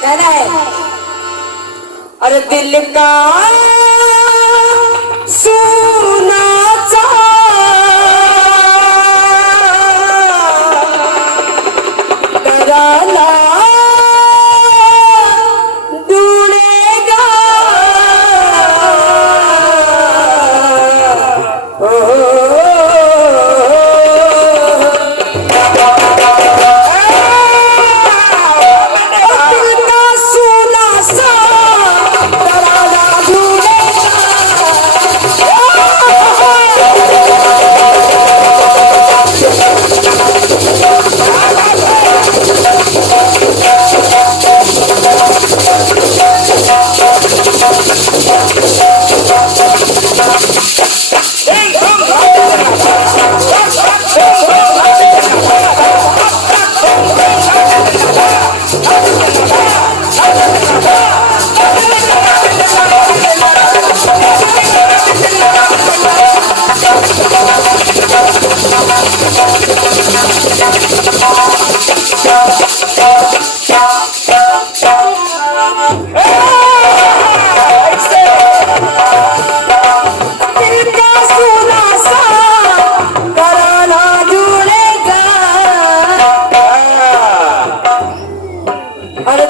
कहना है, अरे दिल का सुना तराना ढूंढेगा,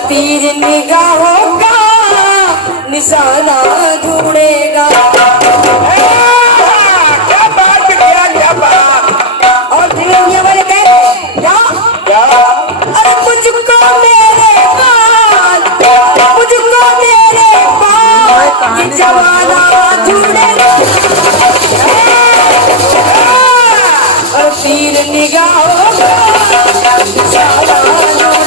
तीर निगाहों का निशाना ढूंढेगा। क्या बात किया, क्या बात। और धीरे वाले कहते क्या क्या? अरे मुझको मेरे पास, मुझको मेरे पास ये जवाना ढूंढेगा। और तीर निगाहों का निशाना ढूंढेगा।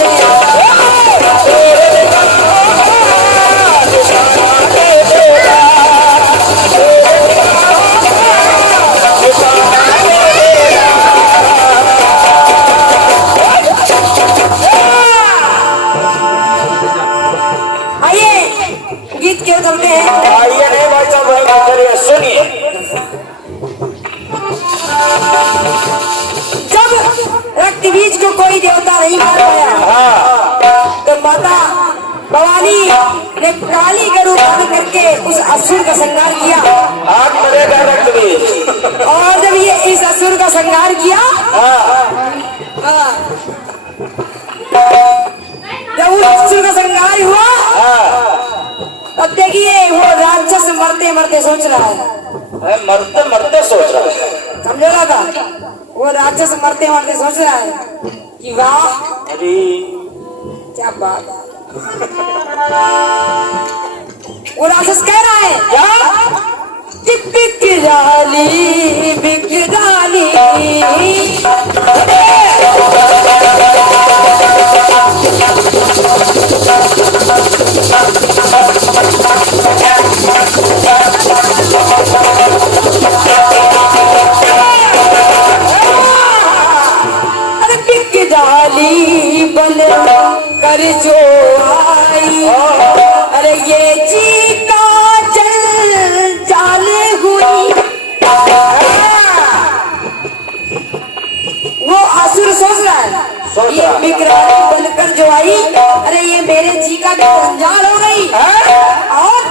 गीत क्यों चलते हैं? आइए नहीं भाई साहब, चलिए सुनिए। जब रक्त बीज को कोई देवता नहीं मार पाया, तो माता भवानी ने काली का रूप धारण करके उस असुर का संहार किया। आग मरेगा रक्त बीज। और जब ये इस असुर का संहार किया, जब उस असुर का संहार हुआ, तब देखिए वो राक्षस मरते मरते सोच रहा है, मरते मरते सोच रहा है। समझेगा था? वो राक्षस मरते मरते सोच रहा है कि वाह अरे क्या बात है। वो राक्षस कह रहा है क्या कि बिकराली बिकराली, अरे बिकराली बन कर जो आई, अरे ये जी का जल जाले हुई। वो असुर सोच रहा है ये बिकराली बनकर जो आई, अरे ये मेरे जी का जंजाल हो गई। और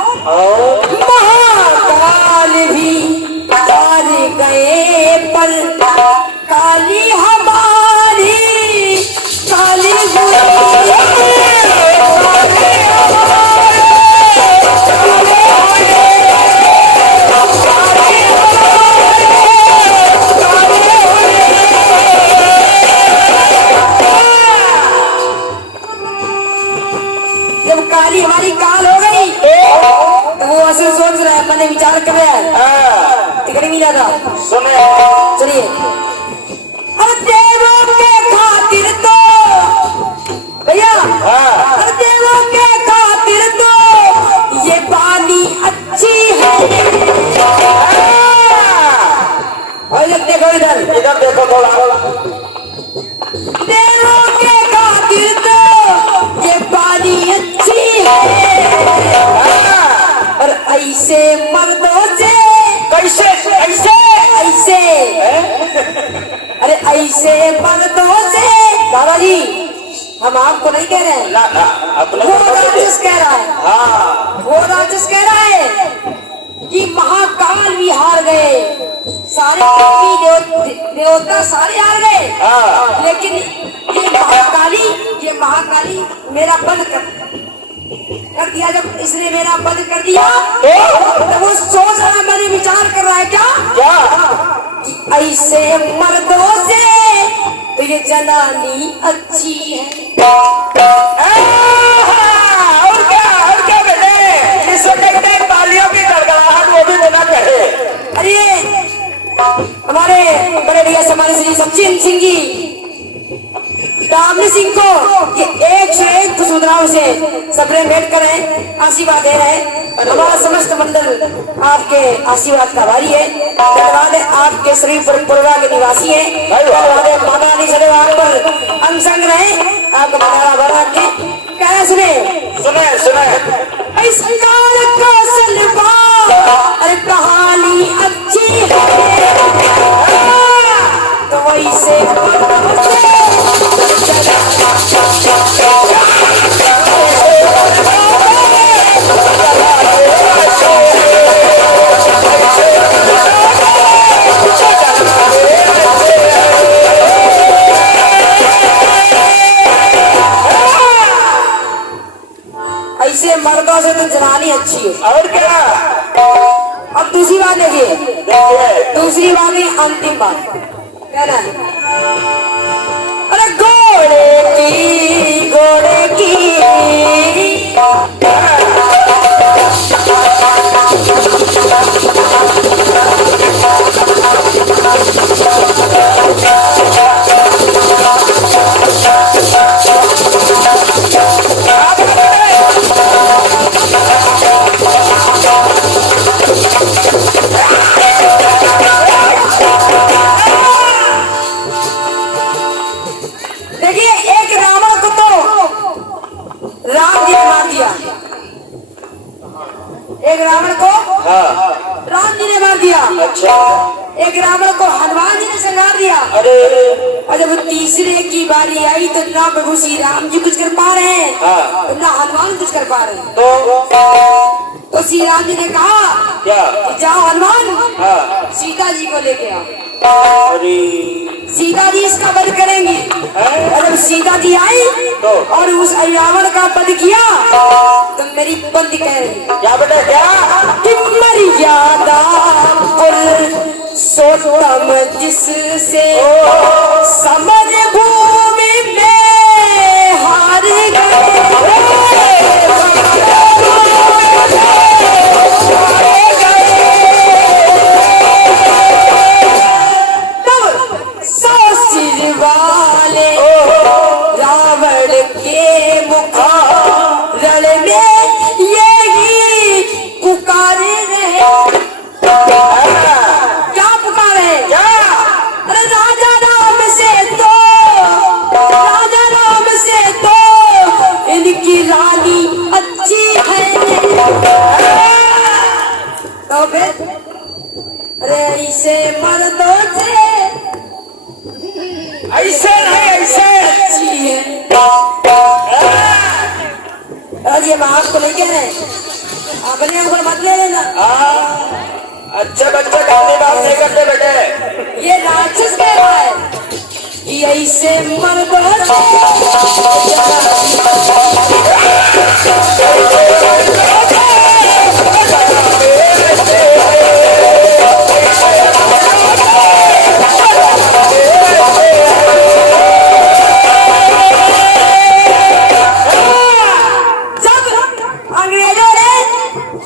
महाकाल भी हार गए, पर काली हमारी काली जब काली हमारी काल हो गई, तो वो असुर सोच रहा है, मैंने विचार कर रहा है, टिकट मिला था। सुने चलिए, अब देवों के खातिर तो भैया, अब देवों के खातिर तो ये पानी अच्छी है। और देखो इधर इधर देखो थोड़ा। देवों के खातिर तो ये पानी अच्छी है, और ऐसे मर्दों से कैसे कैसे ऐसे, अरे ऐसे मर्दों से दादाजी, हम आपको नहीं कह रहे हैं, ना ना अपने वो देवता सारे आ गए, हाँ। लेकिन ये महाकाली मेरा बंद कर दिया। जब इसने मेरा बंद कर दिया तो वो सोच रहा, मैंने विचार कर रहा है क्या कि ऐसे मर्दों से तो ये जनानी अच्छी है। और क्या बेटे, इसे देखते हैं तालियों की गड़गड़ाहट, वो भी बिना कहे। अरे हमारे बड़े भैया हमारे श्री सचिन सिंह जी दामनी सिंह को ये एक से एक खुश मुद्राओं से सपने भेंट कर रहे, आशीर्वाद दे रहे हैं। हमारा समस्त मंडल आपके आशीर्वाद का भारी है। धन्यवाद है, आपके शरीर पर पुरवा के निवासी है। धन्यवाद है, माता रानी सदैव आप पर अंग संग रहे, आपका भंडारा भरा के कह सुने इस काल का सलवा, अरे कहानी अच्छी है तो वही से ऐसे मर्दों से तो जनानी अच्छी है। और क्या। अब दूसरी बात देखिए, दूसरी बात है अंतिम बात कहना है। अरे घोड़े की एक रावण को राम जी ने मार दिया। अच्छा। एक रावण को हनुमान जी ने संहार दिया। अरे और जब तीसरे की बारी आई तो ना प्रभु श्री राम जी कुछ कर पा रहे हैं, तो ना हनुमान कुछ कर पा रहे हैं। तो श्री राम जी ने कहा क्या कि जाओ हनुमान, सीता जी को लेके आओ। अरे सीता जी इसका वध करेंगी। और जब सीता जी आई और उस रावण का वध किया तो मेरी बंदी कह रही क्या बेटा क्या कि मर्यादा सोचम जिससे समझ भूमि में हार ऐसे मर्दों से ऐसे नहीं ऐसे अच्छी है। आज ये आपको नहीं कह रहे, अपने ऊपर मत ले लेना। अच्छे बच्चे गाली बात नहीं करते बेटे। ये राक्षस कह रहा है कि ऐसे मर्दों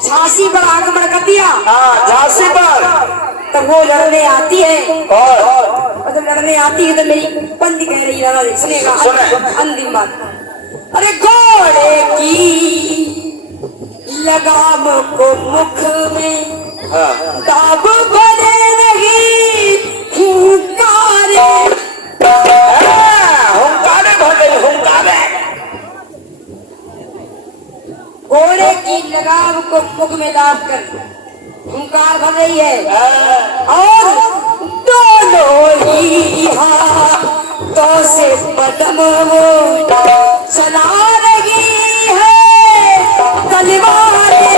झांसी पर आक्रमण कर दिया। झांसी पर तब वो लड़ने आती है और मतलब लड़ने आती है तो मेरी बंदी कह रही है, सुनेगा अंतिम बात। अरे घोड़े की लगाम को मुख में दाब बने नहीं हुंकारे हुंकारे घोड़े की लगाम को मुख में दाब कर हुंकार भर रही है और दोनों ही हाथों से पदम वो चला रही है तलवारें।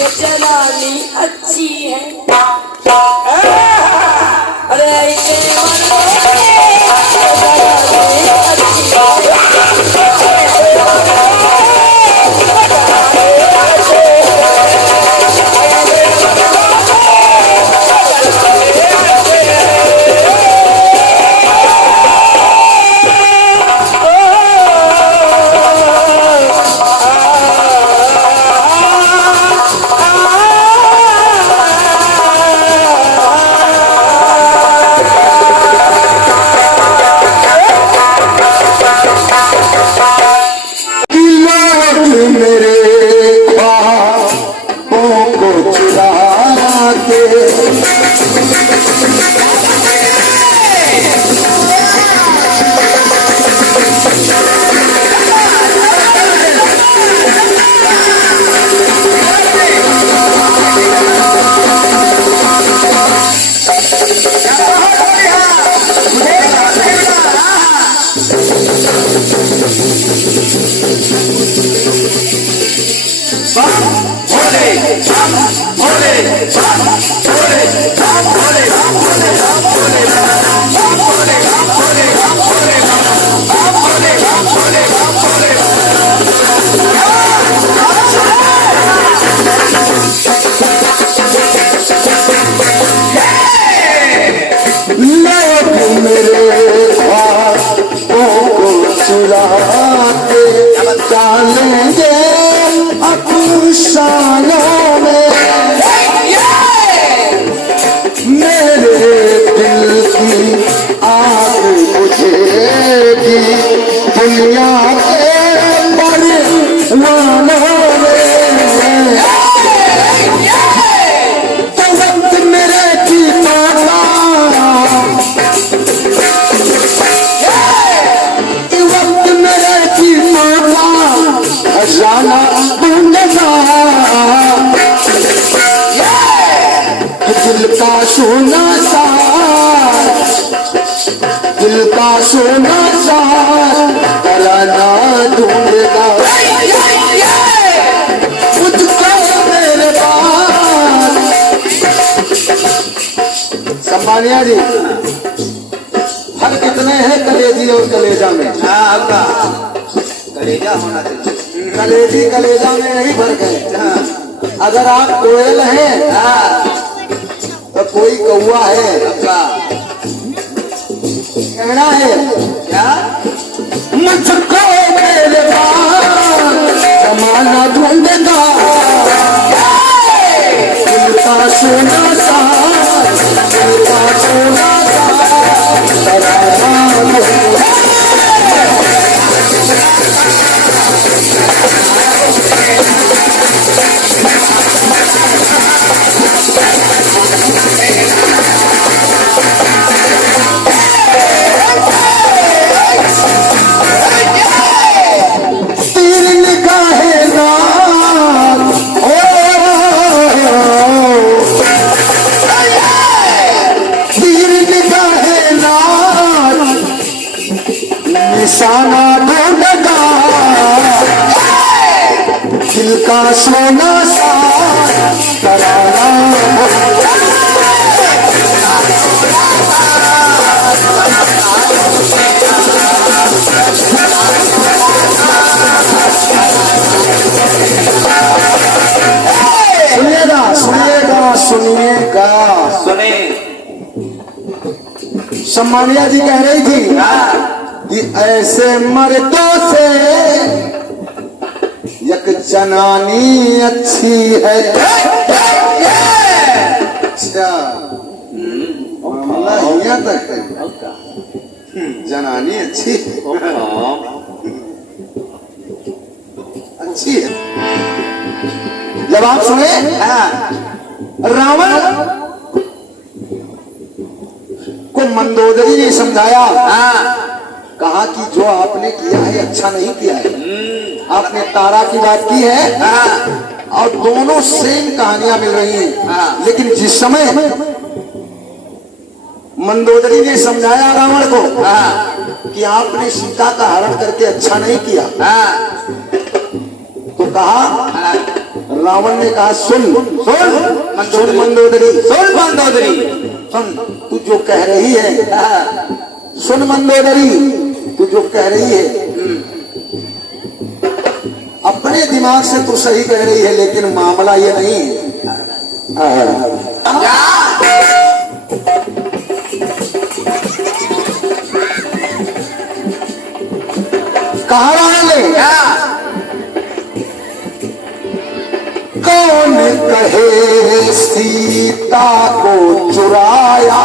ये जनानी अच्छी है। अरे इसे मनो डालेंगे अपनी शानों में मेरे दिल की आग बुझेगी दुनिया के मरवानों में। तो वक्त मेरे की माता जाना ढूंढेगा दिल का सोना सा, दिल का सोना सा तराना ढूंढेगा मुझको मेरे पास। सम्मानिया जी, हर कितने हैं कलेजी और कलेजा में? कलेजा होना चाहिए। कलेजी कलेजा में नहीं फर्क है। अगर आप कोयल हैं तो कोई कौवा है, कहना है क्या? मुझको मेरे पास जमाना ढूंढेगा दिल का सोना सा, दिल का सोना सा तराना निशाना ढूंढेगा दिल का सोना सा तराना। सुनिएगा सुनिएगा सुनिएगा सुने। सम्मानिया जी कह रही थी कि ऐसे मर्दों से एक जनानी अच्छी है। अच्छा मामला यहाँ तक है, जनानी अच्छी अच्छी है। जब आप सुने रावण को मंदोदरी ने समझाया, कहा कि जो आपने किया है अच्छा नहीं किया है। आपने तारा की बात की है और दोनों सेम कहानियां मिल रही हैं। लेकिन जिस समय मंदोदरी ने समझाया रावण को कि आपने सीता का हरण करके अच्छा नहीं किया, तो कहा रावण ने कहा सुन सुन मंदोदरी, सुन तू जो कह रही है, सुन मंदोदरी तू जो कह रही है अपने दिमाग से तू सही कह रही है, लेकिन मामला ये नहीं है। कहा रावण ने, कौन कहे सीता को चुराया,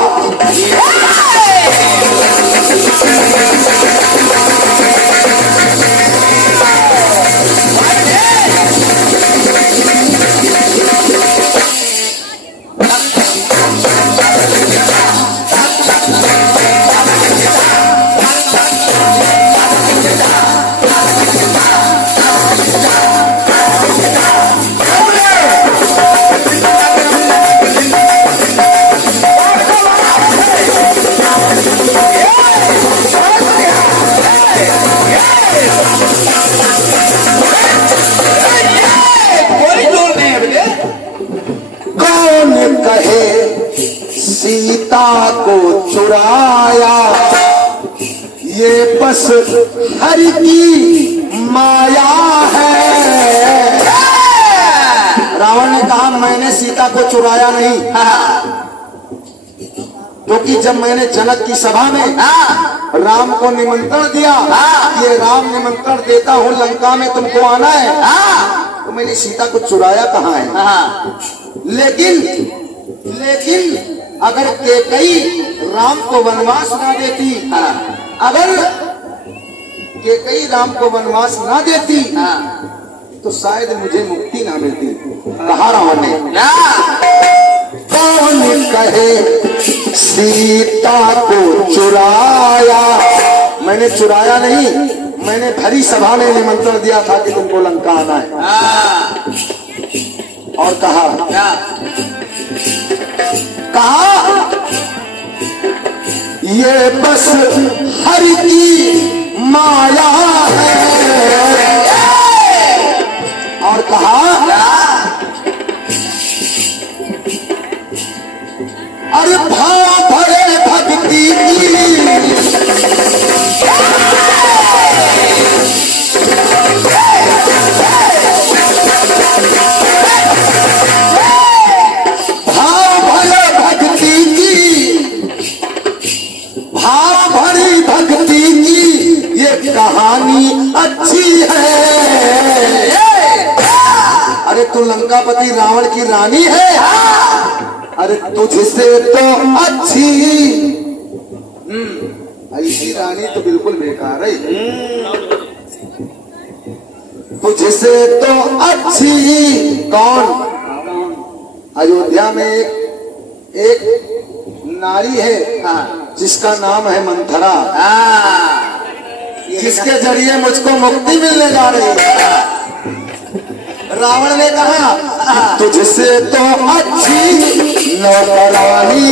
सीता को चुराया, ये बस हरि की माया है। रावण ने कहा मैंने सीता को चुराया नहीं, क्योंकि जब मैंने जनक की सभा में राम को निमंत्रण दिया, ये राम निमंत्रण देता हूँ लंका में तुमको आना है, तो मैंने सीता को चुराया कहाँ है। लेकिन अगर केकई राम को वनवास ना देती, अगर केकई राम को वनवास ना देती, तो शायद मुझे मुक्ति ना मिलती। कहा रावण ने, कौन कहे सीता को चुराया, मैंने चुराया नहीं, मैंने भरी सभा में निमंत्रण दिया था कि तुमको लंका आना है। और कहा ये बस हरि की माया है। और कहा अरे भाव भरे भक्ति की, कहानी अच्छी है। अरे तू लंकापति रावण की रानी है, अरे तुझसे तो अच्छी ऐसी रानी तो बिल्कुल बेकार है। तुझसे तो अच्छी कौन, अयोध्या में एक नारी है जिसका नाम है मंथरा, जिसके जरिए मुझको मुक्ति मिलने जा रही है। रावण ने कहा तुझसे तो अच्छी नौकरानी,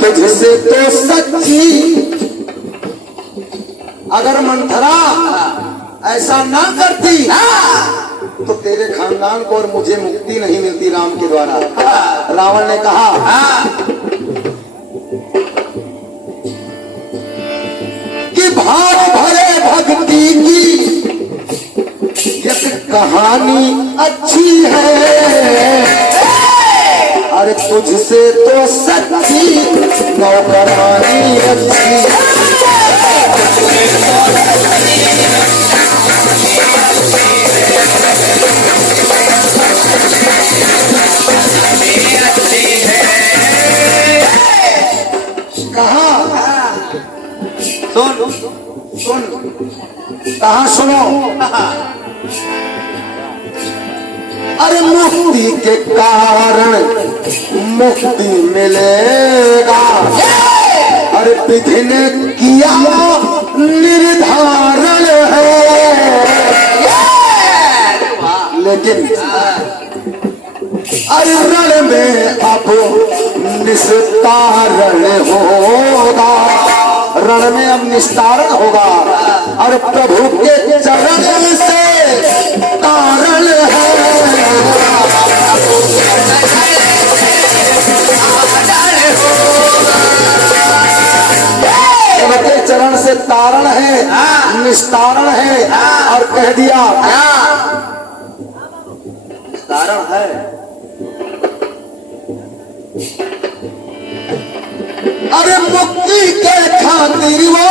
तुझसे तो सच्ची, अगर मंथरा ऐसा ना करती तो तेरे खानदान को और मुझे मुक्ति नहीं मिलती राम के द्वारा। रावण ने कहा कि भाव भरे भक्ति की एक कहानी अच्छी है, अरे तुझसे तो सच्ची नौकरानी अच्छी। सुन कहा सुनो, अरे मुक्ति के कारण मुक्ति मिलेगा, अरे विधि ने किया निर्धारण है, अरे रण में अब निस्तारण होगा, रण में अब निस्तारण होगा। और प्रभु के चरण से तारण है, के चरण से तारण है, निस्तारण है। और कह दिया कारण है। अरे मुक्ति के खातिर वो,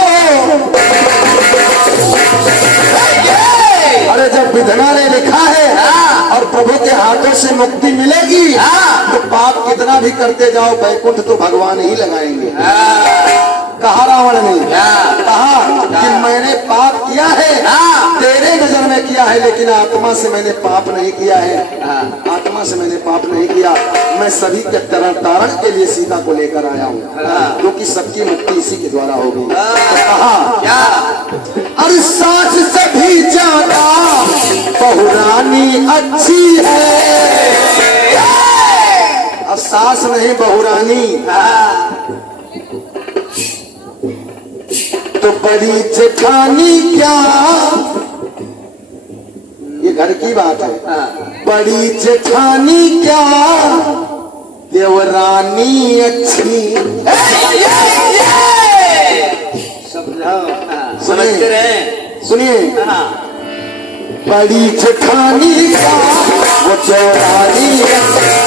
अरे जब विधना ने लिखा है और प्रभु के हाथों से मुक्ति मिलेगी तो पाप कितना भी करते जाओ बैकुंठ तो भगवान ही लगाएंगे। कहा रावण ने, कहा कि मैंने पाप किया है, तेरे नजर में किया है, लेकिन आत्मा से मैंने पाप नहीं किया है, आत्मा से मैंने पाप नहीं किया। मैं सभी के तारण के लिए सीता को लेकर आया हूँ, क्योंकि सबकी मुक्ति इसी के द्वारा होगी। तो कहा अरे सास से भी ज्यादा बहुरानी अच्छी है, अब सास नहीं बहुरानी तो बड़ी जेठानी क्या, ये घर की बात है। बड़ी जेठानी क्या देवरानी अच्छी, समझते रहे, सुनिए बड़ी जेठानी क्या वो देवरानी अच्छी।